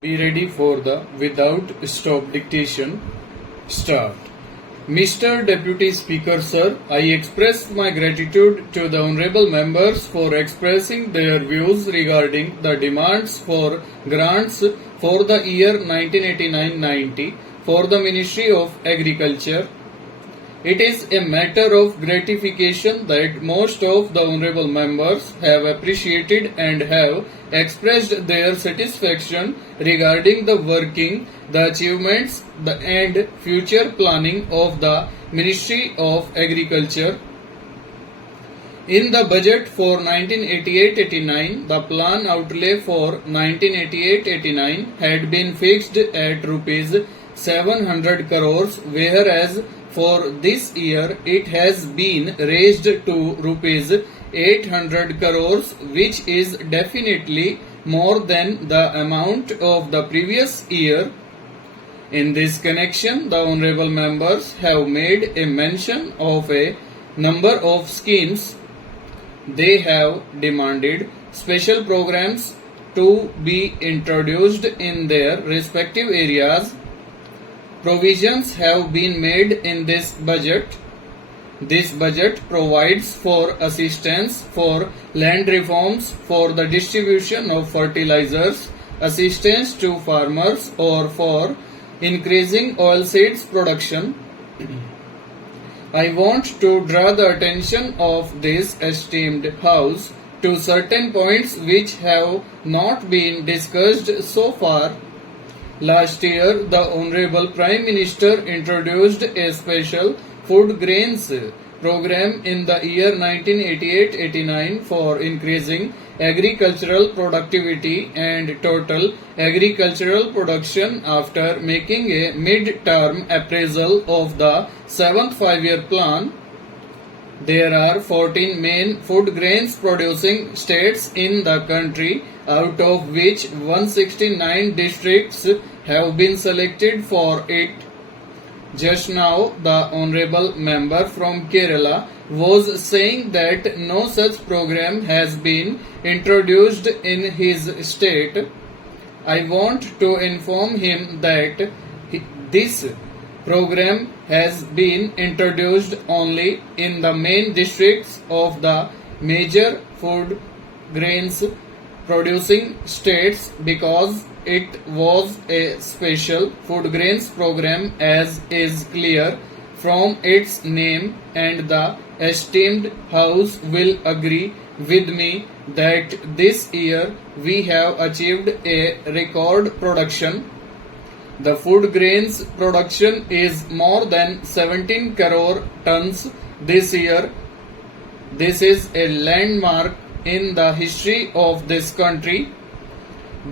Be ready for the without stop dictation. Start. Mr. Deputy Speaker, sir, I express my gratitude to the honorable members for expressing their views regarding the demands for grants for the year 1989-90 for the Ministry of Agriculture. It is a matter of gratification that most of the honorable members have appreciated and have expressed their satisfaction regarding the working, the achievements, and future planning of the Ministry of Agriculture. In the budget for 1988-89, the plan outlay for 1988-89 had been fixed at rupees 700 crores, whereas for this year it has been raised to rupees 800 crores, which is definitely more than the amount of the previous year. In this connection, the honorable members have made a mention of a number of schemes. They have demanded special programs to be introduced in their respective areas. Provisions have been made in this budget. This budget provides for assistance for land reforms, for the distribution of fertilizers, assistance to farmers, or for increasing oilseeds production. I want to draw the attention of this esteemed House to certain points which have not been discussed so far. Last year, the Honorable Prime Minister introduced a special food grains program in the year 1988-89 for increasing agricultural productivity and total agricultural production after making a mid-term appraisal of the 7th five-year plan. There are 14 main food grains producing states in the country, out of which 169 districts have been selected for it. Just now, the honorable member from Kerala was saying that no such program has been introduced in his state. I want to inform him that this program has been introduced only in the main districts of the major food grains producing states because it was a special food grains program, as is clear from its name, and the esteemed House will agree with me that this year we have achieved a record production. The food grains production is more than 17 crore tons this year. This is a landmark in the history of this country.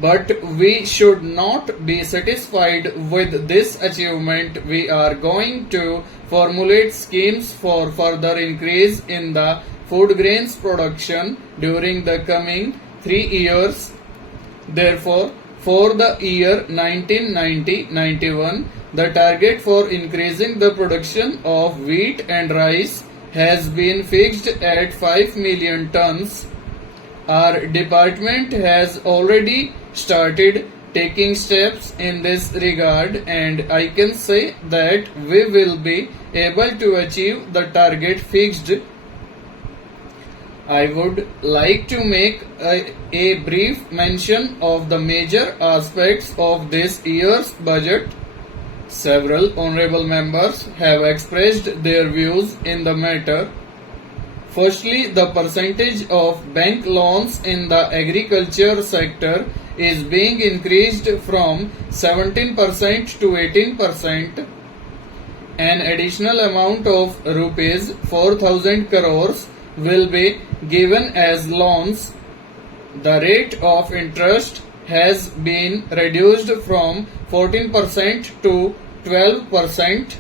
But we should not be satisfied with this achievement. We are going to formulate schemes for further increase in the food grains production during the coming 3 years. Therefore, for the year 1990-91, the target for increasing the production of wheat and rice has been fixed at 5 million tons. Our department has already started taking steps in this regard, and I can say that we will be able to achieve the target fixed. I would like to make a brief mention of the major aspects of this year's budget. Several honorable members have expressed their views in the matter. Firstly, the percentage of bank loans in the agriculture sector is being increased from 17% to 18%. An additional amount of rupees 4,000 crores will be given as loans. The rate of interest has been reduced from 14% to 12%.